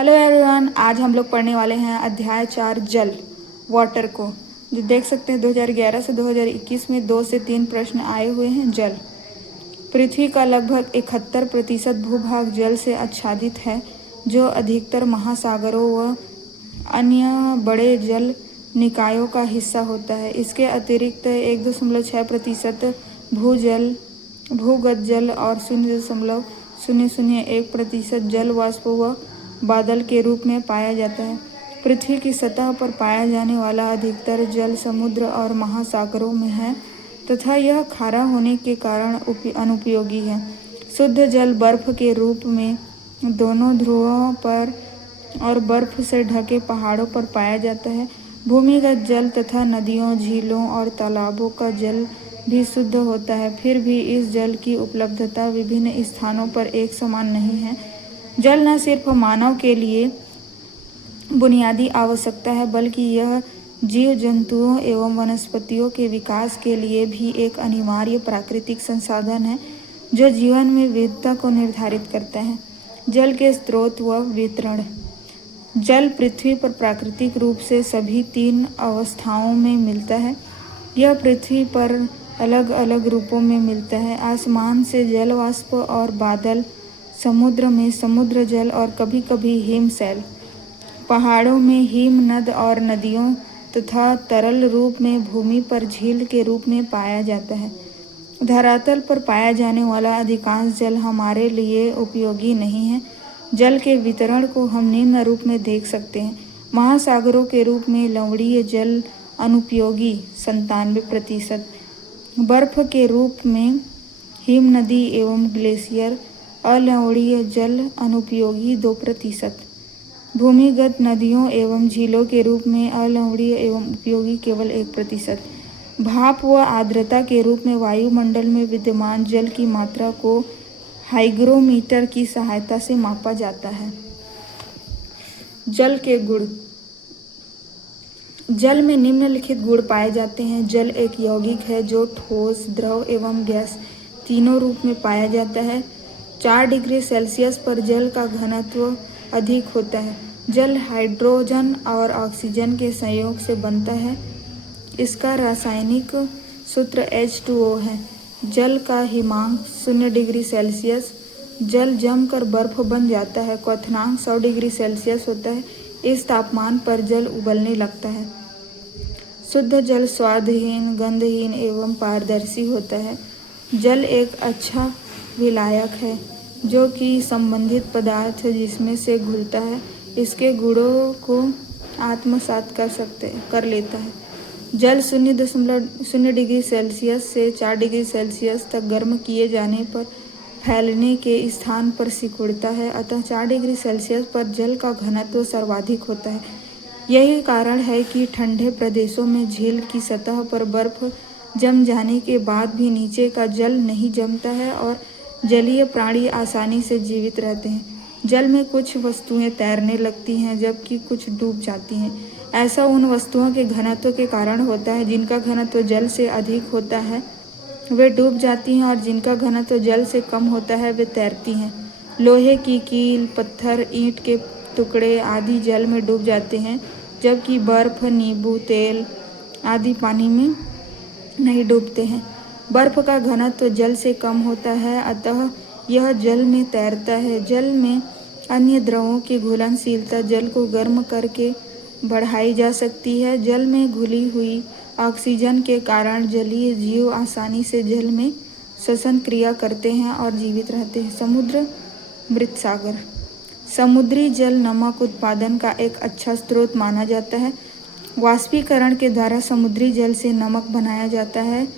Hello everyone, आज हम लोग पढ़ने वाले हैं अध्याय 4 जल वाटर को। जो देख सकते हैं 2011 से 2021 में 2 से 3 प्रश्न आए हुए हैं। जल पृथ्वी का लगभग 71% भूभाग जल से आच्छादित है, जो अधिकतर महासागरों व अन्य बड़े जल निकायों का हिस्सा होता है। इसके अतिरिक्त 1.6% भूगत जल और 0.001% जल वाष्प व बादल के रूप में पाया जाता है। पृथ्वी की सतह पर पाया जाने वाला अधिकतर जल समुद्र और महासागरों में है तथा यह खारा होने के कारण अनुपयोगी है। शुद्ध जल बर्फ के रूप में दोनों ध्रुवों पर और बर्फ से ढके पहाड़ों पर पाया जाता है। भूमिगत जल तथा नदियों, झीलों और तालाबों का जल भी शुद्ध होता है। फिर भी इस जल की उपलब्धता विभिन्न स्थानों पर एक समान नहीं है। जल न सिर्फ मानव के लिए बुनियादी आवश्यकता है, बल्कि यह जीव जंतुओं एवं वनस्पतियों के विकास के लिए भी एक अनिवार्य प्राकृतिक संसाधन है, जो जीवन में विविधता को निर्धारित करता है। जल के स्रोत व वितरण। जल पृथ्वी पर प्राकृतिक रूप से सभी 3 अवस्थाओं में मिलता है। यह पृथ्वी पर अलग अलग रूपों में मिलता है। आसमान से जल वाष्प और बादल, समुद्र में समुद्र जल और कभी कभी हिमशैल, पहाड़ों में हिम नद और नदियों तथा तरल रूप में भूमि पर झील के रूप में पाया जाता है। धरातल पर पाया जाने वाला अधिकांश जल हमारे लिए उपयोगी नहीं है। जल के वितरण को हम निम्न रूप में देख सकते हैं। महासागरों के रूप में लवणीय जल अनुपयोगी 97%, बर्फ के रूप में हिम नदी एवं ग्लेशियर अलवणीय जल अनुपयोगी 2%, भूमिगत नदियों एवं झीलों के रूप में अलवणीय एवं उपयोगी केवल 1%, भाप व आर्द्रता के रूप में वायुमंडल में विद्यमान जल की मात्रा को हाइग्रोमीटर की सहायता से मापा जाता है। जल के गुण। जल में निम्नलिखित गुण पाए जाते हैं। जल एक यौगिक है जो ठोस, द्रव एवं गैस तीनों रूप में पाया जाता है। 4 डिग्री सेल्सियस पर जल का घनत्व अधिक होता है। जल हाइड्रोजन और ऑक्सीजन के संयोग से बनता है। इसका रासायनिक सूत्र H2O है। जल का हिमांक 0 डिग्री सेल्सियस। जल जमकर बर्फ बन जाता है। क्वथनांक 100 डिग्री सेल्सियस होता है। इस तापमान पर जल उबलने लगता है। शुद्ध जल स्वादहीन, गंधहीन एवं पारदर्शी होता है। जल एक अच्छा विलायक है, जो कि संबंधित पदार्थ जिसमें से घुलता है इसके गुणों को आत्मसात कर लेता है। जल 0.0 डिग्री सेल्सियस से 4 डिग्री सेल्सियस तक गर्म किए जाने पर फैलने के स्थान पर सिकुड़ता है, अतः 4 डिग्री सेल्सियस पर जल का घनत्व सर्वाधिक होता है। यही कारण है कि ठंडे प्रदेशों में झील की सतह पर बर्फ जम जाने के बाद भी नीचे का जल नहीं जमता है और जलीय प्राणी आसानी से जीवित रहते हैं। जल में कुछ वस्तुएं तैरने लगती हैं, जबकि कुछ डूब जाती हैं। ऐसा उन वस्तुओं के घनत्व के कारण होता है। जिनका घनत्व जल से अधिक होता है वे डूब जाती हैं और जिनका घनत्व जल से कम होता है वे तैरती हैं। लोहे की कील, पत्थर, ईंट के टुकड़े आदि जल में डूब जाते हैं, जबकि बर्फ, नींबू तेल आदि पानी में नहीं डूबते हैं। बर्फ का घनत्व जल से कम होता है, अतः यह जल में तैरता है। जल में अन्य द्रवों की घुलनशीलता जल को गर्म करके बढ़ाई जा सकती है। जल में घुली हुई ऑक्सीजन के कारण जलीय जीव आसानी से जल में श्वसन क्रिया करते हैं और जीवित रहते हैं। समुद्र, मृत सागर। समुद्री जल नमक उत्पादन का एक अच्छा स्रोत माना जाता है। वाष्पीकरण के द्वारा समुद्री जल से नमक बनाया जाता है,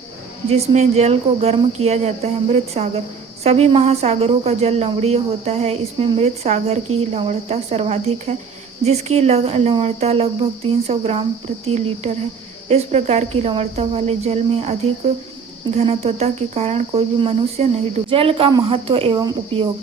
जिसमें जल को गर्म किया जाता है। मृत सागर। सभी महासागरों का जल लवणीय होता है। इसमें मृत सागर की लवणता सर्वाधिक है, जिसकी लवणता लगभग 300 ग्राम प्रति लीटर है। इस प्रकार की लवणता वाले जल में अधिक घनत्वता के कारण कोई भी मनुष्य नहीं डूब। जल का महत्व एवं उपयोग।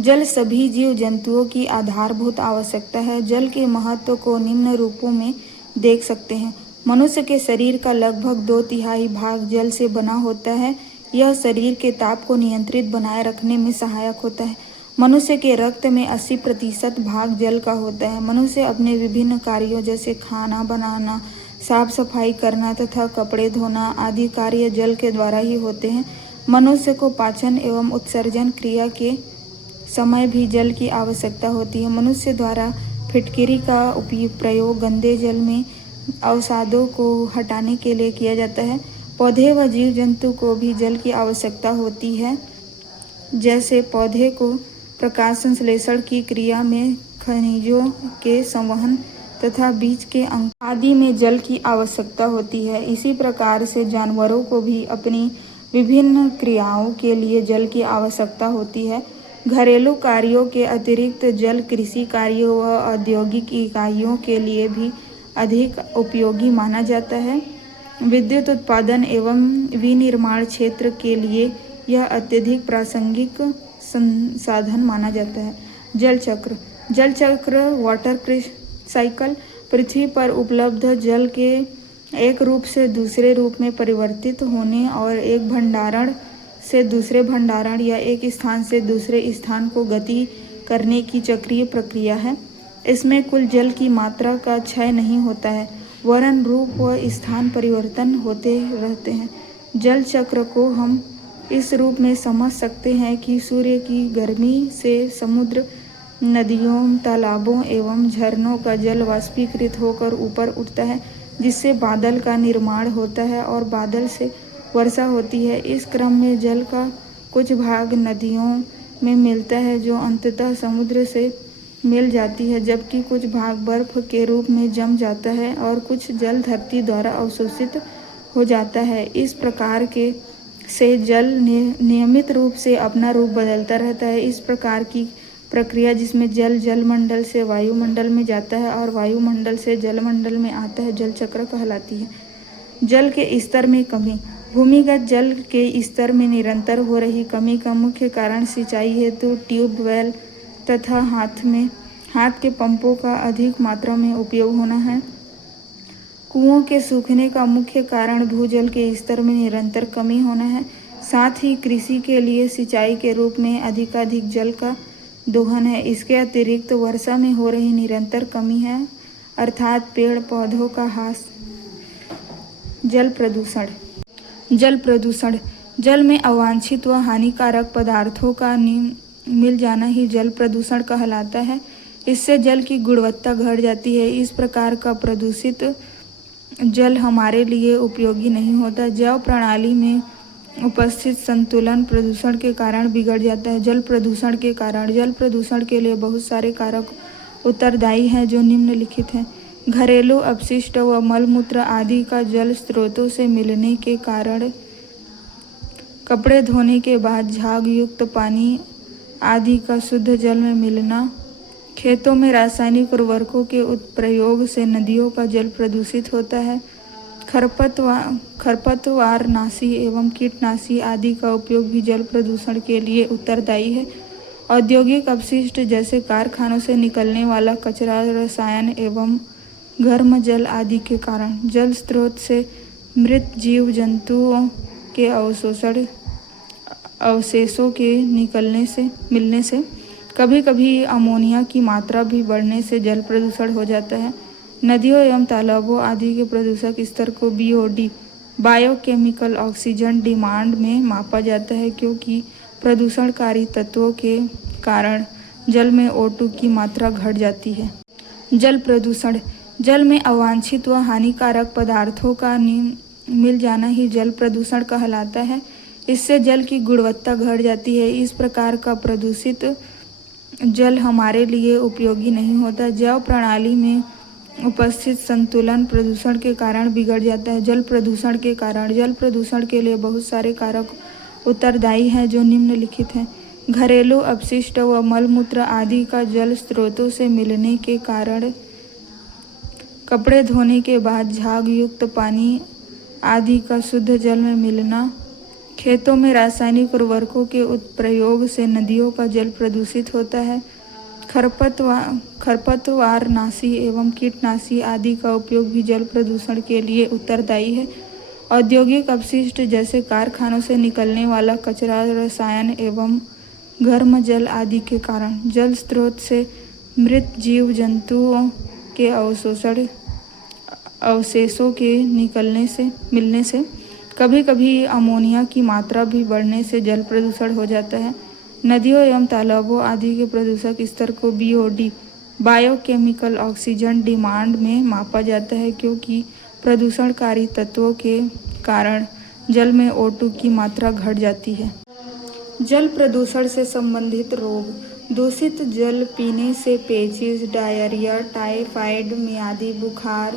जल सभी जीव जंतुओं की आधारभूत आवश्यकता है। जल के महत्व को निम्न रूपों में देख सकते हैं। मनुष्य के शरीर का लगभग 2/3 भाग जल से बना होता है। यह शरीर के ताप को नियंत्रित बनाए रखने में सहायक होता है। मनुष्य के रक्त में 80% भाग जल का होता है। मनुष्य अपने विभिन्न कार्यों जैसे खाना बनाना, साफ सफाई करना तथा कपड़े धोना आदि कार्य जल के द्वारा ही होते हैं। मनुष्य को पाचन एवं उत्सर्जन क्रिया के समय भी जल की आवश्यकता होती है। मनुष्य द्वारा फिटकिरी का प्रयोग गंदे जल में अवसादों को हटाने के लिए किया जाता है। पौधे व जीव जंतु को भी जल की आवश्यकता होती है। जैसे पौधे को प्रकाश संश्लेषण की क्रिया में खनिजों के संवहन तथा बीज के अंग आदि में जल की आवश्यकता होती है। इसी प्रकार से जानवरों को भी अपनी विभिन्न क्रियाओं के लिए जल की आवश्यकता होती है। घरेलू कार्यों के अतिरिक्त जल कृषि कार्यों व औद्योगिक इकाइयों के लिए भी अधिक उपयोगी माना जाता है। विद्युत उत्पादन एवं विनिर्माण क्षेत्र के लिए यह अत्यधिक प्रासंगिक संसाधन माना जाता है। जल चक्र वाटर साइकिल पृथ्वी पर उपलब्ध जल के एक रूप से दूसरे रूप में परिवर्तित होने और एक भंडारण से दूसरे भंडारण या एक स्थान से दूसरे स्थान को गति करने की चक्रीय प्रक्रिया है। इसमें कुल जल की मात्रा का क्षय नहीं होता है, वरन रूप व स्थान परिवर्तन होते रहते हैं। जल चक्र को हम इस रूप में समझ सकते हैं कि सूर्य की गर्मी से समुद्र, नदियों, तालाबों एवं झरनों का जल वाष्पीकृत होकर ऊपर उठता है, जिससे बादल का निर्माण होता है और बादल से वर्षा होती है। इस क्रम में जल का कुछ भाग नदियों में मिलता है जो अंततः समुद्र से मिल जाती है, जबकि कुछ भाग बर्फ के रूप में जम जाता है और कुछ जल धरती द्वारा अवशोषित हो जाता है। इस प्रकार के से जल नियमित रूप से अपना रूप बदलता रहता है। इस प्रकार की प्रक्रिया जिसमें जल जलमंडल से वायुमंडल में जाता है और वायुमंडल से जलमंडल में आता है, जल चक्र कहलाती है। जल के स्तर में कमी। भूमिगत जल के स्तर में निरंतर हो रही कमी का मुख्य कारण सिंचाई हेतु ट्यूबवेल तथा हाथ के पंपों का अधिक मात्रा में उपयोग होना है। कुओं के सूखने का मुख्य कारण भूजल के स्तर में निरंतर कमी होना है। साथ ही कृषि के लिए सिंचाई के रूप में अधिकाधिक जल का दोहन है। इसके अतिरिक्त वर्षा में हो रही निरंतर कमी है, अर्थात पेड़ पौधों का ह्रास। जल प्रदूषण जल में अवांछित व हानिकारक पदार्थों का मिल जाना ही जल प्रदूषण कहलाता है। इससे जल की गुणवत्ता घट जाती है। इस प्रकार का प्रदूषित जल हमारे लिए उपयोगी नहीं होता। जैव प्रणाली में उपस्थित संतुलन प्रदूषण के कारण बिगड़ जाता है। जल प्रदूषण के लिए बहुत सारे कारक उत्तरदायी हैं जो निम्नलिखित हैं। घरेलू अपशिष्ट व मलमूत्र आदि का जल स्रोतों से मिलने के कारण, कपड़े धोने के बाद झाग युक्त पानी आदि का शुद्ध जल में मिलना, खेतों में रासायनिक उर्वरकों के प्रयोग से नदियों का जल प्रदूषित होता है। खरपतवारनाशी एवं कीटनाशी आदि का उपयोग भी जल प्रदूषण के लिए उत्तरदायी है। औद्योगिक अपशिष्ट जैसे कारखानों से निकलने वाला कचरा, रसायन एवं गर्म जल आदि के कारण, जल स्रोत से मृत जीव जंतुओं के अवशेषों के मिलने से कभी कभी अमोनिया की मात्रा भी बढ़ने से जल प्रदूषण हो जाता है। नदियों एवं तालाबों आदि के प्रदूषक स्तर को BOD बायोकेमिकल ऑक्सीजन डिमांड में मापा जाता है, क्योंकि प्रदूषणकारी तत्वों के कारण जल में O2 की मात्रा घट जाती है। जल प्रदूषण जल में अवांछित व हानिकारक पदार्थों का मिल जाना ही जल प्रदूषण कहलाता है। इससे जल की गुणवत्ता घट जाती है। इस प्रकार का प्रदूषित जल हमारे लिए उपयोगी नहीं होता। जैव प्रणाली में उपस्थित संतुलन प्रदूषण के कारण बिगड़ जाता है। जल प्रदूषण के लिए बहुत सारे कारक उत्तरदायी हैं जो निम्नलिखित हैं। घरेलू अपशिष्ट व मलमूत्र आदि का जल स्रोतों से मिलने के कारण, कपड़े धोने के बाद झाग युक्त पानी आदि का शुद्ध जल में मिलना, खेतों में रासायनिक उर्वरकों के प्रयोग से नदियों का जल प्रदूषित होता है। खरपतवारनाशी एवं कीटनाशी आदि का उपयोग भी जल प्रदूषण के लिए उत्तरदायी है। औद्योगिक अपशिष्ट जैसे कारखानों से निकलने वाला कचरा, रसायन एवं गर्म जल आदि के कारण। जल स्रोत से मृत जीव जंतुओं के अवशेषों के मिलने से कभी कभी अमोनिया की मात्रा भी बढ़ने से जल प्रदूषण हो जाता है। नदियों एवं तालाबों आदि के प्रदूषक स्तर को BOD बायोकेमिकल ऑक्सीजन डिमांड में मापा जाता है, क्योंकि प्रदूषणकारी तत्वों के कारण जल में O2 की मात्रा घट जाती है। जल प्रदूषण से संबंधित रोग। दूषित जल पीने से पेचिश, डायरिया, टाइफाइड, मियादी बुखार,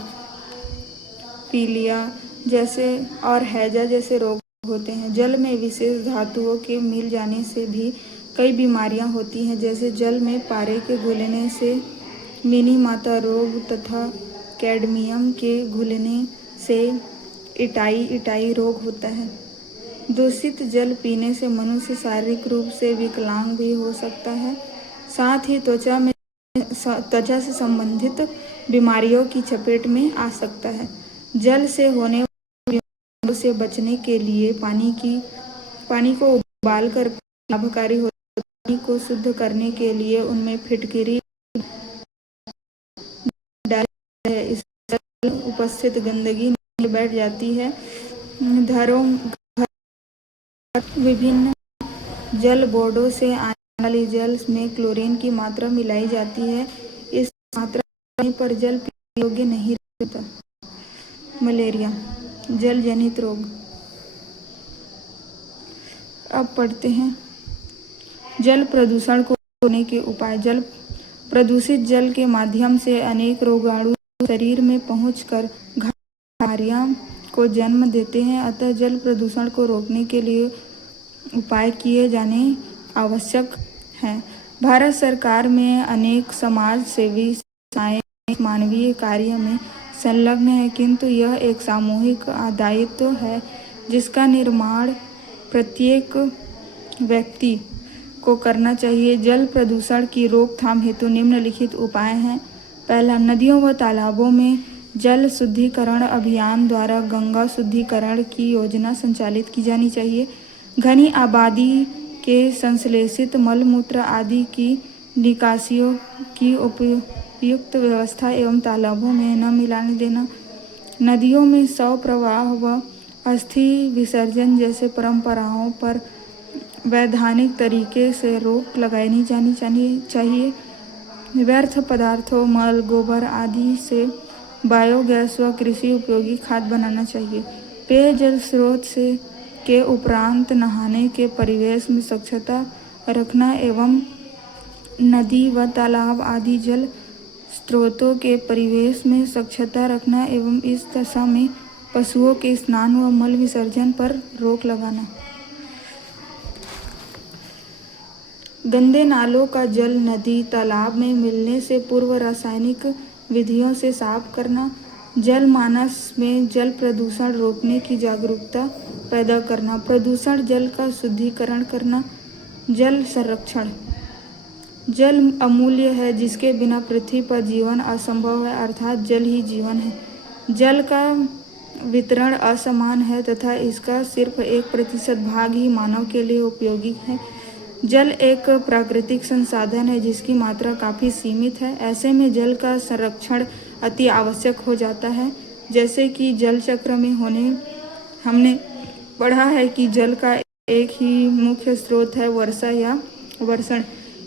पीलिया जैसे और हैजा जैसे रोग होते हैं। जल में विशेष धातुओं के मिल जाने से भी कई बीमारियां होती हैं, जैसे जल में पारे के घुलने से मिनीमाता रोग तथा कैडमियम के घुलने से इटाई रोग होता है। दूषित जल पीने से मनुष्य शारीरिक रूप से विकलांग भी हो सकता है, साथ ही त्वचा से संबंधित बीमारियों की चपेट में आ सकता है। जल से होने वाली बीमारियों से बचने के लिए पानी को उबालकर लाभकारी होता है। पानी को शुद्ध करने के लिए उनमें फिटकिरी डालते हैं। इससे जल उपस्थित गंदगी नीचे बैठ जाती है। विभिन्न जल बोर्डों से आने वाली जल में क्लोरीन की मात्रा मिलाई जाती है। इस मात्रा बढ़ने पर जल पीने योग्य नहीं रहता। मलेरिया जल जनित रोग। अब पढ़ते हैं जल प्रदूषण को रोकने के उपाय। प्रदूषित जल के माध्यम से अनेक रोगाणु शरीर में पहुंचकर बीमारियों को जन्म देते हैं। अतः जल प्रदूषण को रोकने के लिए उपाय किए जाने आवश्यक हैं। भारत सरकार में अनेक समाज सेवी संस्थाएं मानवीय कार्य में संलग्न है, किंतु यह एक सामूहिक दायित्व है जिसका निर्माण प्रत्येक व्यक्ति को करना चाहिए। जल प्रदूषण की रोकथाम हेतु निम्नलिखित उपाय हैं। पहला, नदियों व तालाबों में जल शुद्धिकरण अभियान द्वारा गंगा शुद्धिकरण की योजना संचालित की जानी चाहिए। घनी आबादी के संश्लेषित मलमूत्र आदि की निकासियों की उपयुक्त व्यवस्था एवं तालाबों में न मिलाने देना। नदियों में शव प्रवाह व अस्थि विसर्जन जैसे परंपराओं पर वैधानिक तरीके से रोक लगानी जानी चाहिए। व्यर्थ पदार्थों, मल, गोबर आदि से बायोगैस व कृषि उपयोगी खाद बनाना चाहिए। पेयजल स्रोत के उपरांत नहाने के परिवेश में स्वच्छता रखना एवं नदी व तालाब आदि जल स्रोतों के परिवेश में स्वच्छता रखना एवं इस दशा में पशुओं के स्नान व मल विसर्जन पर रोक लगाना। गंदे नालों का जल नदी तालाब में मिलने से पूर्व रासायनिक विधियों से साफ करना। जल मानस में जल प्रदूषण रोकने की जागरूकता पैदा करना। प्रदूषण जल का शुद्धिकरण करना। जल संरक्षण। जल अमूल्य है, जिसके बिना पृथ्वी पर जीवन असंभव है, अर्थात जल ही जीवन है। जल का वितरण असमान है तथा इसका सिर्फ 1% भाग ही मानव के लिए उपयोगी है। जल एक प्राकृतिक संसाधन है जिसकी मात्रा काफ़ी सीमित है। ऐसे में जल का संरक्षण अति आवश्यक हो जाता है। जैसे कि जल चक्र में हमने पढ़ा है कि जल का एक ही मुख्य स्रोत है वर्षा या वर्षण।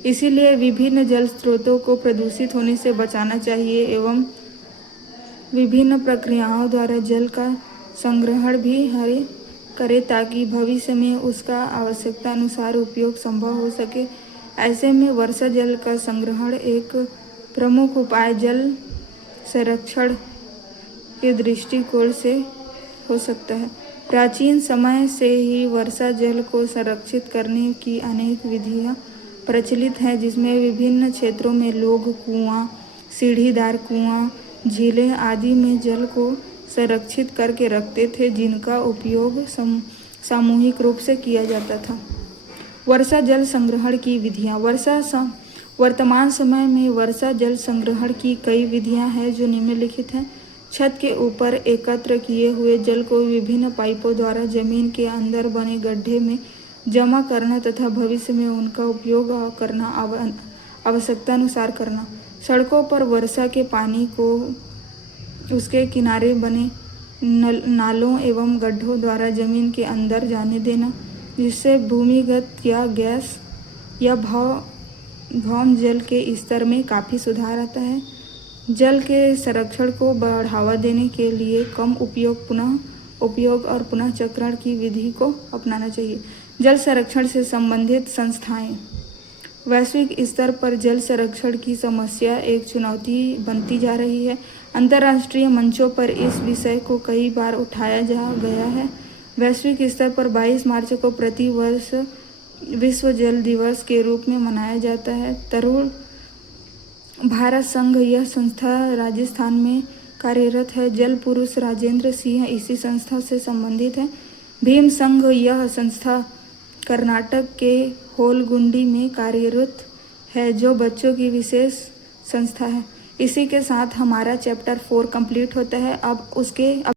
इसीलिए विभिन्न जल स्रोतों को प्रदूषित होने से बचाना चाहिए एवं विभिन्न प्रक्रियाओं द्वारा जल का संग्रहण भी करें ताकि भविष्य में उसका आवश्यकता अनुसार उपयोग संभव हो सके। ऐसे में वर्षा जल का संग्रहण एक प्रमुख उपाय जल संरक्षण के दृष्टिकोण से हो सकता है। प्राचीन समय से ही वर्षा जल को संरक्षित करने की अनेक विधियां प्रचलित हैं, जिसमें विभिन्न क्षेत्रों में लोग कुआं, सीढ़ीदार कुआं, झीलें आदि में जल को संरक्षित करके रखते थे, जिनका उपयोग सामूहिक रूप से किया जाता था। वर्षा जल संग्रहण की विधियां। वर्तमान समय में वर्षा जल संग्रहण की कई विधियां हैं जो निम्नलिखित हैं। छत के ऊपर एकत्र किए हुए जल को विभिन्न पाइपों द्वारा जमीन के अंदर बने गड्ढे में जमा करना तथा भविष्य में उनका उपयोग करना आवश्यकतानुसार करना। सड़कों पर वर्षा के पानी को उसके किनारे बने नालों एवं गड्ढों द्वारा जमीन के अंदर जाने देना, जिससे भूमिगत या गैस या भौम जल के स्तर में काफ़ी सुधार आता है। जल के संरक्षण को बढ़ावा देने के लिए कम उपयोग और पुनः चक्रण की विधि को अपनाना चाहिए। जल संरक्षण से संबंधित संस्थाएं। वैश्विक स्तर पर जल संरक्षण की समस्या एक चुनौती बनती जा रही है। अंतर्राष्ट्रीय मंचों पर इस विषय को कई बार उठाया जा गया है। वैश्विक स्तर पर 22 मार्च को प्रति वर्ष विश्व जल दिवस के रूप में मनाया जाता है। तरुण भारत संघ यह संस्था राजस्थान में कार्यरत है। जल पुरुष राजेंद्र सिंह इसी संस्था से संबंधित है। भीम संघ यह संस्था कर्नाटक के होलगुंडी में कार्यरत है, जो बच्चों की विशेष संस्था है। इसी के साथ हमारा चैप्टर 4 कंप्लीट होता है। अब